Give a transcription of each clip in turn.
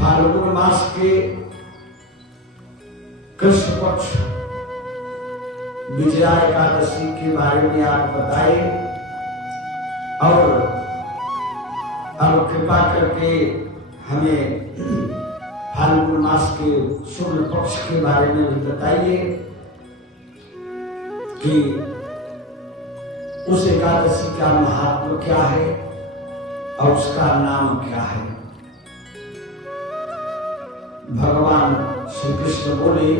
फाल्गुन मास के कृष्ण पक्ष विजया एकादशी के बारे में आप बताए और अब कृपा करके हमें फाल्गुन मास के शुक्ल पक्ष के बारे में भी बताइए कि उस एकादशी का महात्म क्या है और उसका नाम क्या है। भगवान श्री कृष्ण बोले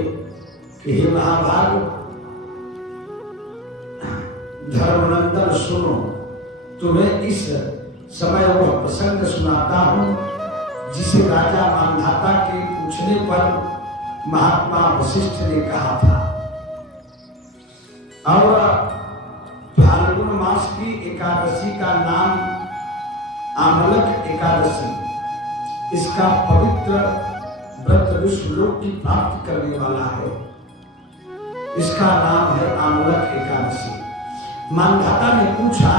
कि हे महाभाग, धर्मनंदन सुनो, तुम्हें इस समय वह प्रसंग सुनाता हूं जिसे राजा मांधाता के पूछने पर महात्मा वशिष्ठ ने कहा था। और फाल्गुन मास की एकादशी का नाम आमलक एकादशी, इसका पवित्र व्रत विश्वलोक की प्राप्ति करने वाला है। इसका नाम है आमलक एकादशी। मांधाता ने पूछा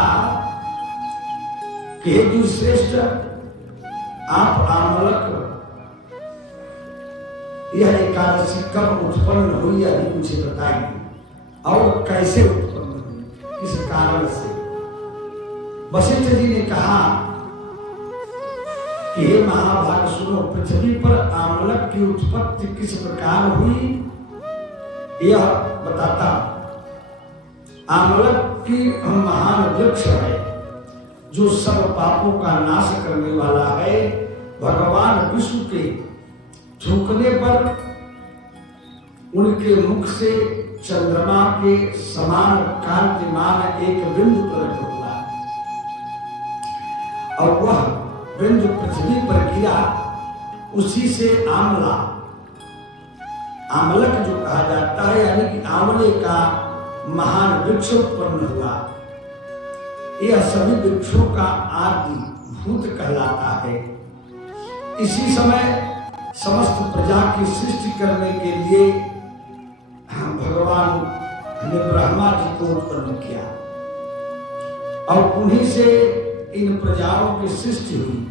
कि हे श्रेष्ठ, आप आमलक यह एकादशी कब उत्पन्न हुई अभी मुझे बताइए और कैसे उत्पन्न हुई, किस कारण से। वशिष्ठ जी ने कहा कि हे महाभाग सुनो, पृथ्वी पर आमलक की उत्पत्ति किस प्रकार हुई यह बताता। आमलक की महान वृक्ष है जो सब पापों का नाश करने वाला है। भगवान विष्णु के थूकने पर उनके मुख से चंद्रमा के समान कांतिमान एक बिंदु प्रकट हुआ और वह बिंदु पृथ्वी पर गिरा। उसी से आमला, आमलक जो कहा जाता है, यानी कि आंवले का महान वृक्ष उत्पन्न हुआ। यह सभी वृक्षों का आदि भूत कहलाता है। इसी समय समस्त प्रजा की सृष्टि करने के लिए भगवान ने ब्रह्मा जी को उत्पन्न किया और उन्हीं से इन प्रजाओं की सृष्टि हुई।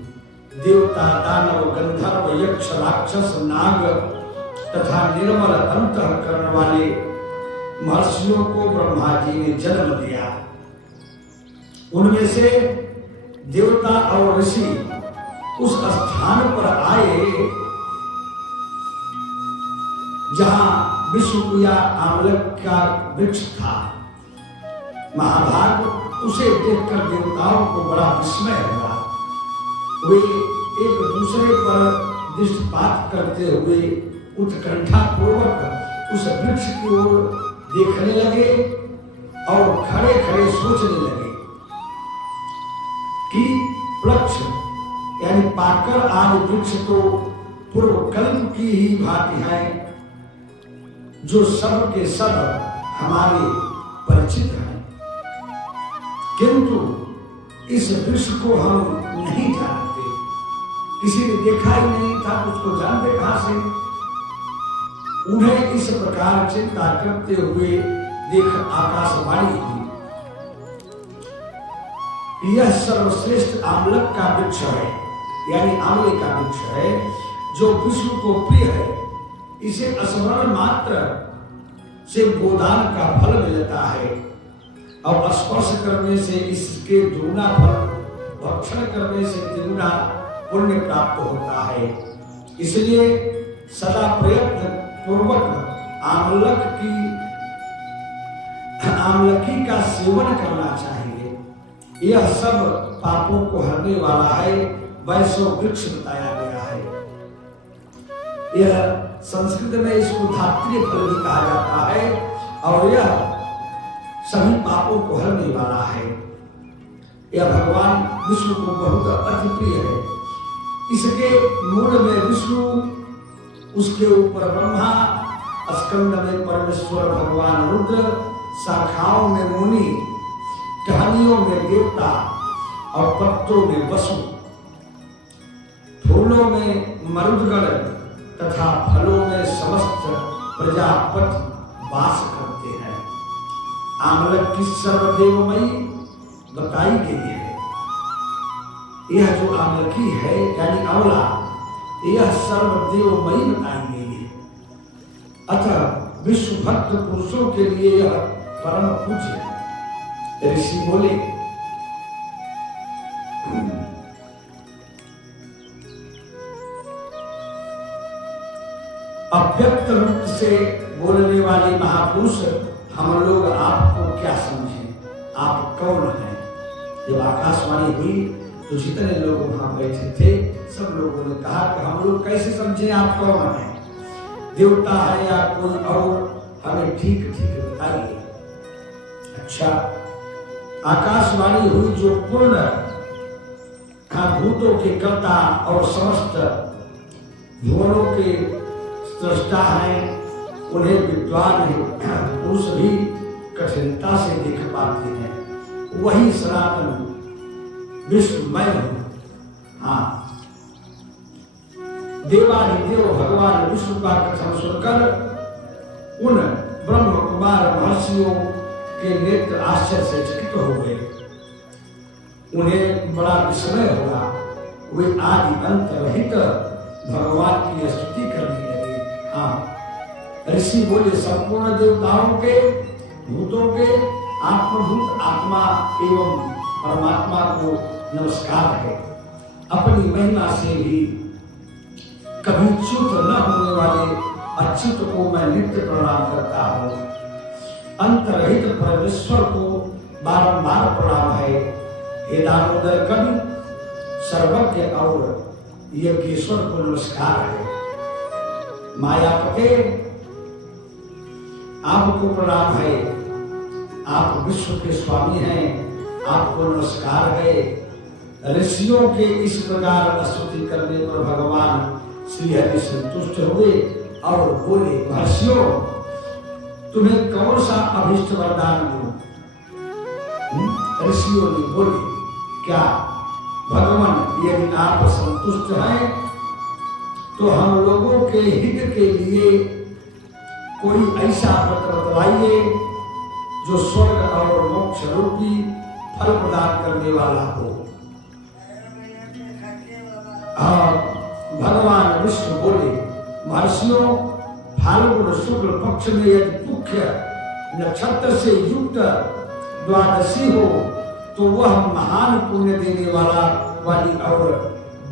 देवता, दानव, गंधर्व, यक्ष, राक्षस, नाग तथा निर्मल अंतःकरण वाले महर्षियों को ब्रह्मा जी ने जन्म दिया। उनमें से देवता और ऋषि उस स्थान पर आए जहां विष्णु या आमलक का वृक्ष था। महाभाग, उसे देखकर देवताओं को बड़ा विस्मय हुआ। वे एक दूसरे पर दृष्टिपात करते हुए उत्कंठा पूर्वक उस वृक्ष की ओर देखने लगे और खड़े खड़े सोचने लगे कि वृक्ष यानी पाकर आदि वृक्ष तो पूर्व कल्प की ही भांति है, जो सब के सब हमारे परिचित हैं, किंतु इस वृक्ष को हम नहीं जानते, किसी ने देखा ही नहीं था, उसको जानते कहां से। उन्हें इस प्रकार चिंता करते हुए देख आकाशवाणी हुई, यह सर्वश्रेष्ठ आमलक का वृक्ष है, यानी आंवले का वृक्ष है, जो विष्णु को प्रिय है। इसे स्मरण मात्र से गोदान का फल मिलता है और स्पर्श करने से इसके दुगुना फल, भक्षण करने से तिगुना पुण्य प्राप्त होता है। इसलिए सदा प्रयत्न पूर्वक आमलकी का सेवन करना चाहिए। यह सब पापों को हरने वाला है, वैसो वृक्ष बताया गया है। यह संस्कृत में इसको धात्री फल भी कहा जाता है और यह सभी पापों को हरने वाला है। यह भगवान विष्णु को बहुत अति प्रिय है। इसके मूल में विष्णु, उसके ऊपर ब्रह्मा, स्कंद में परमेश्वर भगवान रुद्र, शाखाओं में मुनि, टहनियों में देवता और पत्तों में वसु, फूलों में मरुदगण तथा फलों में समस्त प्रजापति वास करते हैं। आमलक की सर्वदेवमयी बताई गई है। यह जो आमलकी है यानी आंवला, यह सर्वदेवमयी बताई गई है। अतः विश्व भक्त पुरुषों के लिए यह परम पूज्य। ऋषि बोले, अव्यक्त रूप से बोलने वाले महापुरुष, हम लोग आपको क्या समझें, आप कौन हैं? जब आकाशवाणी हुई तो जितने लोग वहां बैठे थे सब लोगों ने कहा कि हम लोग कैसे समझें आप कौन हैं? देवता है या कोई और, हमें ठीक ठीक बताइए। अच्छा, आकाशवाणी हुई जो पूर्ण भूतों के कर्ता और समस्त भुवनों के सृष्टा हैं, उन्हें विद्वान पुरुष भी कठिनता से देख पाते हैं। वही सनातन विश्वमय हूं। हाँ, देवादिदेव भगवान विष्णु का कथन सुनकर उन ब्रह्म कुमार महर्षियों के नेत्र आश्चर्य से चकित हो गए। उन्हें बड़ा विस्मय हुआ। वे आदि अंत रहित भगवान की स्तुति करने लगे। हाँ, ऋषि बोले, संपूर्ण देवताओं के, भूतों के आत्मभूत आत्मा एवं परमात्मा को नमस्कार है। अपनी महिमा से भी कभी च्युत न होने वाले अच्युत को मैं नित्य प्रणाम करता हूँ। अंतरहित परमेश्वर को बारंबार प्रणाम है। हे दामोदर कवि, सर्वज्ञ और यज्ञेश्वर को नमस्कार है। मायापते, आपको प्रणाम है। आप विश्व के स्वामी हैं, आपको नमस्कार है। ऋषियों के इस प्रकार स्तुति करने पर भगवान श्री हरि संतुष्ट हुए और बोले, महर्षियों, तुम्हें कौन सा अभीष्ट वरदान दूं? ऋषियों ने बोले, क्या भगवान, यदि आप संतुष्ट हैं तो हम लोगों के हित के लिए कोई ऐसा व्रत बतलाइए जो स्वर्ग और मोक्ष रूपी फल प्रदान करने वाला हो। भगवान विष्णु बोले, महर्षियों, फाल्गुन शुक्ल पक्ष में यदि मुख्य नक्षत्र से युक्त द्वादशी हो तो वह महान पुण्य देने वाली और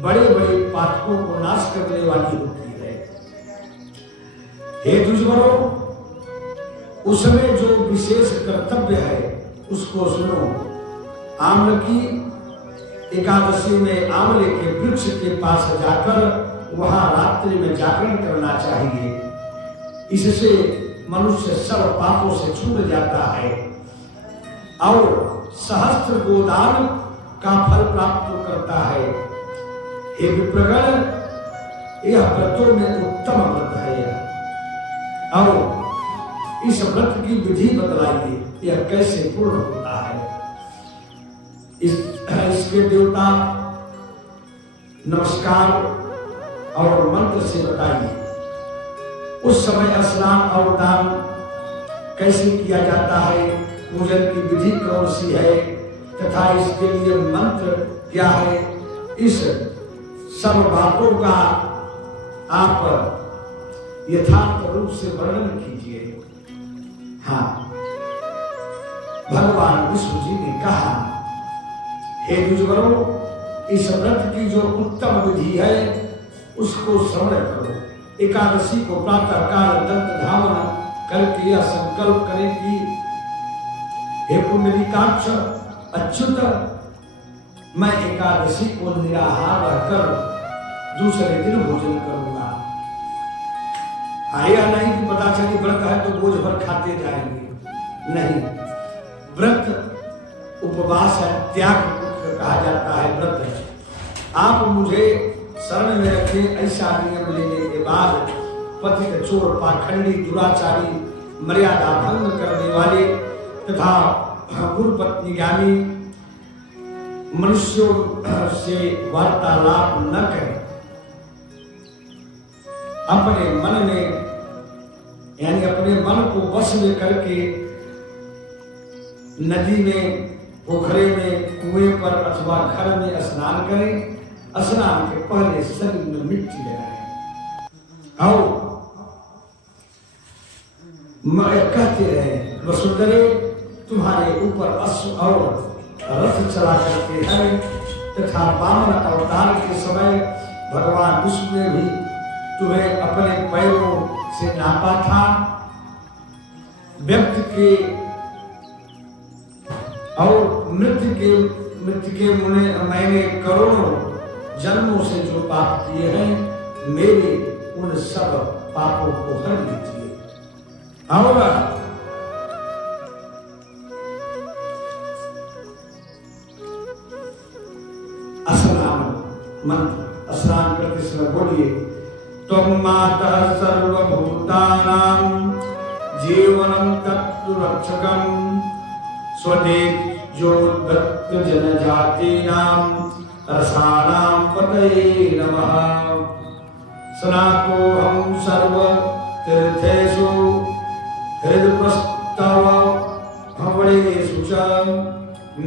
बड़े बड़े पातकों को नाश करने वाली होती है। हे दुष्मनों, उसमें जो विशेष कर्तव्य है उसको सुनो। आम्ल की एकादशी में आंवले के वृक्ष के पास जाकर वहां रात्रि में जागरण करना चाहिए। इससे मनुष्य सब पापों से छूट जाता है और सहस्त्र गोदान का फल प्राप्त करता है। हे विप्रगण, यह व्रतों में उत्तम व्रत है और इस व्रत की विधि बतलाइए, यह कैसे पूर्ण होता है। इसके देवता नमस्कार और मंत्र से बताइए। उस समय स्नान और दान कैसे किया जाता है, पूजन की विधि कौन सी है तथा इसके लिए मंत्र क्या है, इस सब बातों का आप यथार्थ रूप से वर्णन कीजिए। हाँ, भगवान विष्णु जी ने कहा, हे द्विजवरों, इस व्रत की जो उत्तम विधि है उसको श्रवण करो। एकादशी को प्रातः काल दंत धावन करके यह संकल्प करें कि हे पुंडरीकाक्ष अच्युत, मैं एकादशी को निराहार रहकर दूसरे दिन भोजन करूंगा। आया नहीं कि पता चली व्रत है तो बोझ भर खाते जाएंगे। नहीं, व्रत उपवास है, त्याग कहा जाता है व्रत है। आप मुझे शरण में रखे, ऐसा नियम लेने के बाद पतित, चोर, पाखंडी, दुराचारी, मर्यादा भंग करने वाले तथा गुरुपत्नीगामी मनुष्यों से वार्तालाप न करें। अपने मन में यानी अपने मन को वश में करके नदी में, पोखरे में, कुएं पर अथवा घर में स्नान करें। स्नान के पहले शरीर में मिट्टी लगाए और कहते रहे वसुंधरे तुम्हारे ऊपर अश्व और रथ चला करके है तथा वामन अवतार के समय भगवान विष्णु ने भी तुम्हें अपने पैरों से नापा था। व्यक्ति के और मृत्यु के मुने मैंने करोड़ों जन्मों से जो पाप किए हैं मेरे उन सब पापों को हर लीजिए। और स्नान मंत्र स्नान करते समय बोलिए त्वं माता सर्वभूतानां जीवनं तत्तुरक्षकं स्वदेशोद्भक्त जनजातीनां रसानां पतये नमः। सनातोऽहं सर्व तीर्थेषु हृदप्रस्तव भवनेषु च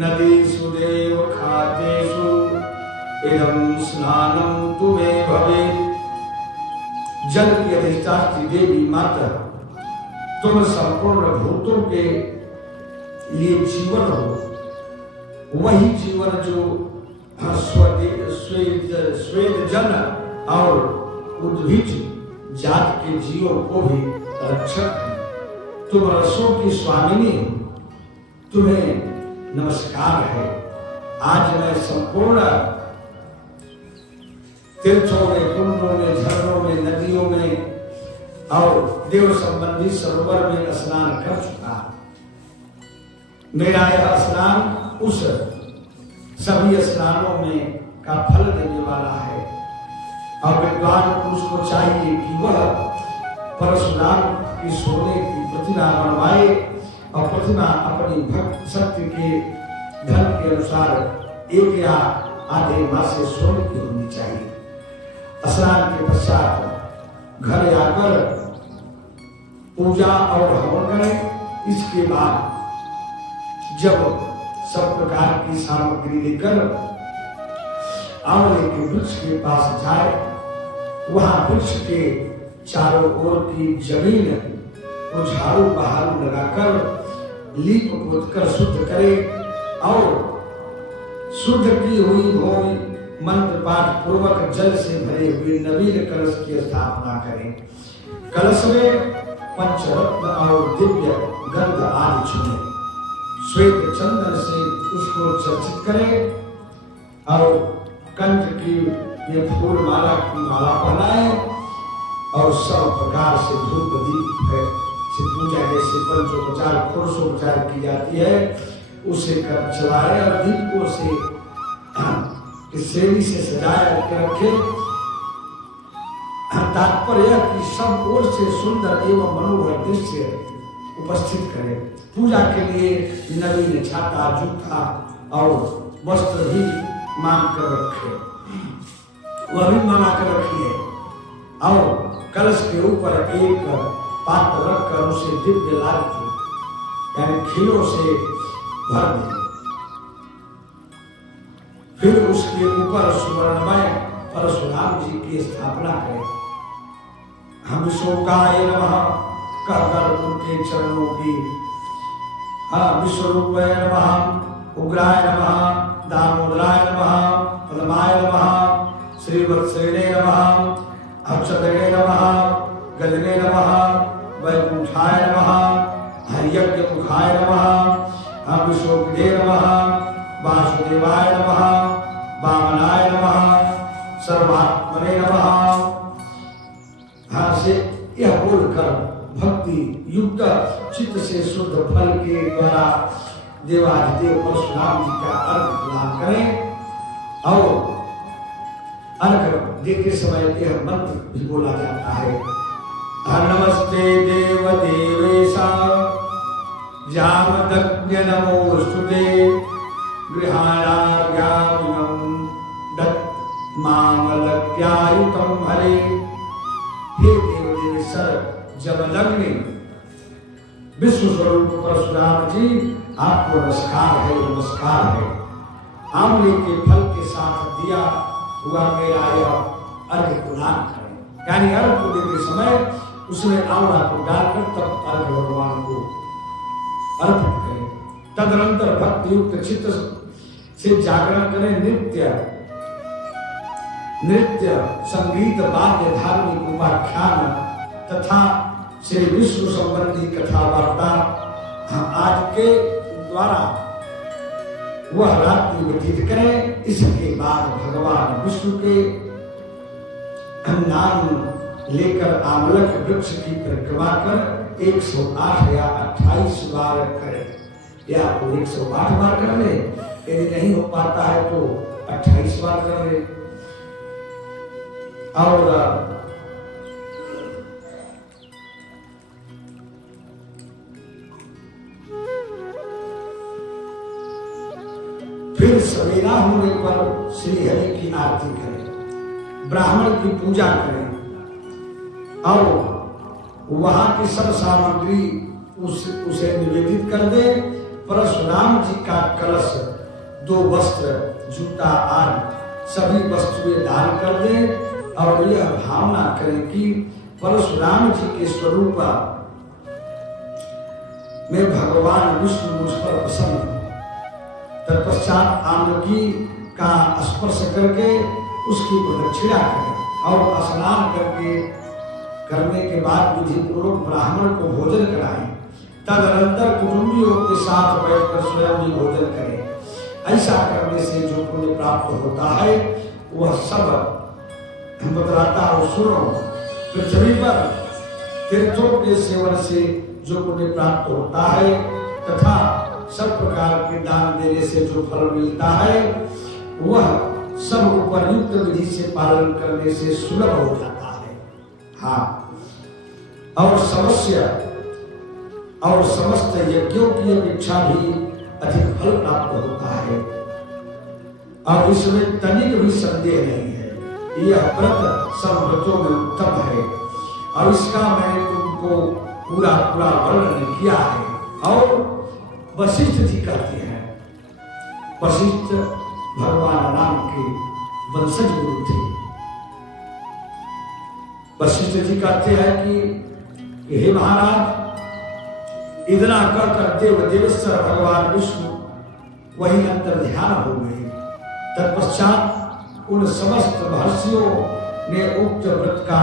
नदीषु देव खातेषु इदं स्नानं तुमे भवेत्। जल की अधिष्ठात्री देवी माता तुम संपूर्ण भूतों के लिए जीवन हो, वही जीवन जो श्वेत जन और उद्भिज जात के जीवों को भी रक्षक है। तुम रसों की स्वामिनी हो, तुम्हें नमस्कार है। आज मैं संपूर्ण तीर्थों में, कुंडों में, झरनों में, नदियों में और देव संबंधी सरोवर में स्नान कर चुका। मेरा यह स्नान उस सभी स्नानों में का फल देने वाला है। और विद्वान पुरुष को चाहिए कि वह परशुराम की सोने की प्रतिमा बनवाए और प्रतिमा अपनी भक्त शक्ति के धन के अनुसार एक या आधे मास से सोने की होनी चाहिए। स्नान के पश्चात घर आकर पूजा और हवन करें। इसके बाद जब सब प्रकार की सामग्री लेकर आंवले के वृक्ष के पास जाए, वहां वृक्ष के चारों ओर की जमीन को झाड़ू बहारू लगाकर लीप पोत कर शुद्ध करे और शुद्ध की हुई भूमि मंत्र पाठ पूर्वक जल से भरे हुए नवीन कलश की स्थापना करें। कलश में पंचरत्न और दिव्य गंध आदि छुए, श्वेत चंदन से उसको चर्चित करें और कंठ की ये फूल माला की माला पहनाए और सब प्रकार से धूप दीप से पूजा जैसे पंचोपचार पुरुषोपचार की जाती है उसे कर चलाए और दीपों से श्रेणी से सजाए रखे। तात्पर्य कि सब ओर से सुंदर एवं मनोहर दृश्य उपस्थित करें। पूजा के लिए नवीन छाता, जूता और वस्त्र भी मान कर रखे, वह भी बना कर रखिए और कलश के ऊपर एक पात्र रखकर उसे दिव्य लाल यानी खीलों से भर दें। फिर उसके ऊपर सुवर्णमय परशुराम जी की स्थापना करें। हम विश्वरूपाय नमः कहकर उनके चरणों की विश्वरूपाय नमः, उग्राय नमः, दामोदराय नमः, पद्माय नमः, श्रीवत्सने नमः, अक्षतने नमः, गजने नमः, वैकुंठाय नमः, हरियज्ञ मुखाय नमः, विश्वोपदे नमः, वासुदेवाय नमः, वामनाय नमः, सर्वात्मने नमः। से यह बोलकर भक्ति युक्त चित्त से शुद्ध फल के द्वारा देवाधिदेव परशुराम जी का अर्घ प्रदान करें और अर्घ देते समय यह मंत्र भी बोला जाता है। नमस्ते देव देवेशा जामदग्न्य नमोस्तुते गृहाणार्घ्यामिमं दत्त मामलक्यायुतं हरे। हे देवदेवेश्वर जमदग्नि विश्व स्वरूप परशुराम जी आपको नमस्कार है, नमस्कार है। आंवले के फल के साथ दिया हुआ मेरा यह अर्घ प्रदान करें। यानी अर्घ को देते समय उसमें आंवला को डालकर तब अर्घ भगवान को अर्पित करें। तदनंतर भक्ति युक्त चित्त से जागरण करें। नृत्य संगीत वाद्य धार्मिक उपाख्यान तथा श्री विष्णु संबंधी कथा वार्ता आज के द्वारा वह रात्रि व्यतीत करें। इसके बाद भगवान विष्णु के नाम लेकर आमलक वृक्ष की परिक्रमा कर 108 या 28 बार करें, या तो 108 बार कर ले, यदि नहीं हो पाता है तो 28 बार कर ले। और फिर सवेरा होने पर श्री हरि की आरती करें, ब्राह्मण की पूजा करें और वहां की सब सामग्री उसे निवेदित कर दे। परशुराम जी का कलश, 2 वस्त्र, जूता आदि सभी वस्तुएं दान कर दे और यह भावना करें कि परशुराम जी के स्वरूप में भगवान विष्णु मुझ पर प्रसन्न हो। तत्पश्चात आमलकी का स्पर्श करके उसकी प्रदक्षिणा करें और स्नान करने के बाद विधि पूर्वक ब्राह्मण को भोजन कराएं। तदनंतर कुटुंबियों के साथ बैठकर स्वयं भी भोजन करें। ऐसा करने से जो पुण्य प्राप्त होता है वह सब बतलाता और सुनो। पृथ्वी पर तीर्थों के सेवन से जो पुण्य प्राप्त होता है तथा सब प्रकार के दान देने से जो फल मिलता है वह सब उपयुक्त विधि से पालन करने से सुलभ हो जाता है। हाँ, और समस्त यज्ञों की अपेक्षा भी अधिक फल प्राप्त होता है और इसमें तनिक भी संदेह नहीं है। यह व्रत सब व्रतों में उत्तम है और इसका मैंने तुमको पूरा वर्णन किया है। और वशिष्ठ जी कहते हैं, वशिष्ठ भगवान राम के वंशज गुरु थे। वशिष्ठ जी कहते हैं कि हे महाराज, इतना कहकर देवेश्वर भगवान विष्णु वही अंतर ध्यान हो गए। तत्पश्चात उन समस्त महर्षियों ने उक्त व्रत का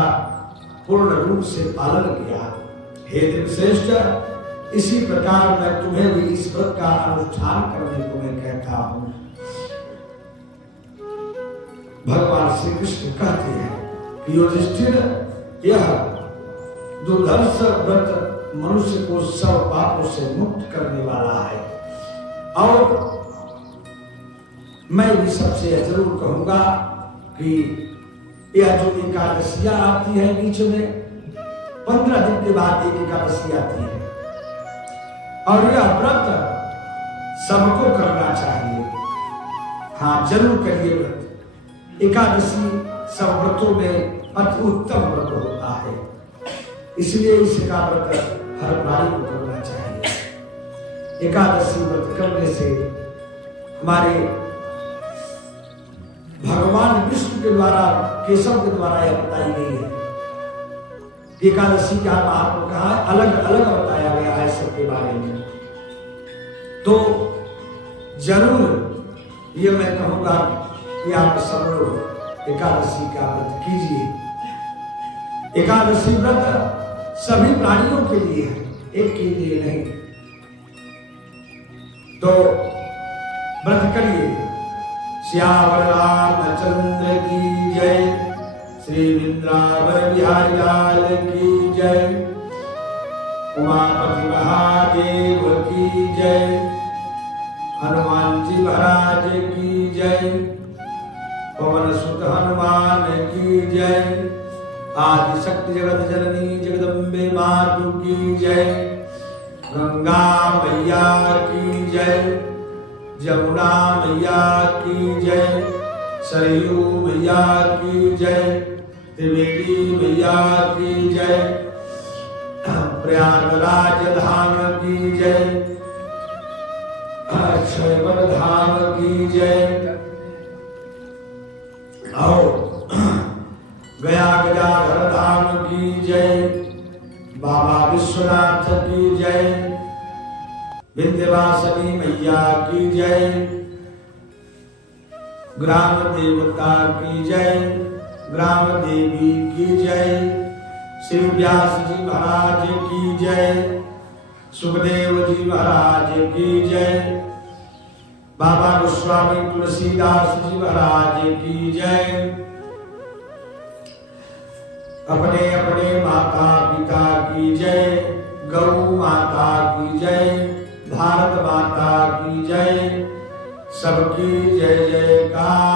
पूर्ण रूप से पालन किया। हे देवश्रेष्ठ, इसी प्रकार मैं तुम्हें भी इस व्रत का अनुष्ठान करने को मैं कहता हूं। भगवान श्री कृष्ण कहते हैं कि युधिष्ठिर, यह दुर्धर्ष व्रत मनुष्य को सब पापों से मुक्त करने वाला है। और मैं भी सबसे जरूर कहूंगा कि यह जो एकादशियां आती है बीच में, 15 दिन के बाद एक एकादशी आती है और यह व्रत सबको करना चाहिए। हाँ, जरूर करिए व्रत। एकादशी सब व्रतों में अति उत्तम व्रत होता है, इसलिए इसका व्रत हर प्राणी को करना चाहिए। एकादशी व्रत करने से हमारे भगवान विष्णु के द्वारा, केशव के द्वारा यह बताई गई है। एकादशी का महात्म कहा अलग अलग बताया गया है सबके बारे में। तो जरूर ये मैं कहूंगा कि आप सब लोग एकादशी का व्रत कीजिए। एकादशी व्रत सभी प्राणियों के लिए है, एक के लिए नहीं। तो व्रत करिए। श्याम रामचंद्र की जय, श्री वृंदावन बिहारी लाल की जय, उमापति महादेव की जय, हनुमान जी महाराज की जय, पवन सुत हनुमान की जय, आदि शक्ति जगत जननी जगदम्बे मातु की जय, गंगा मैया की जय, जमुना मैया की जय, सरयू मैया की जय, त्रिवेणी मैया की जय, प्रयागराज धाम की जय, अक्षयवर धाम की जय। और गंगाधर धाम की जय, बाबा विश्वनाथ की जय, विंध्यवासिनी मैया की जय, ग्राम देवता की जय, ग्राम देवी की जय, श्री व्यास जी महाराज की जय, सुखदेव जी महाराज की जय, बाबा गोस्वामी तुलसीदास जी महाराज की जय। अपने अपने माता पिता की जय, गौ माता की जय, भारत माता की जय, सबकी जय जयकार।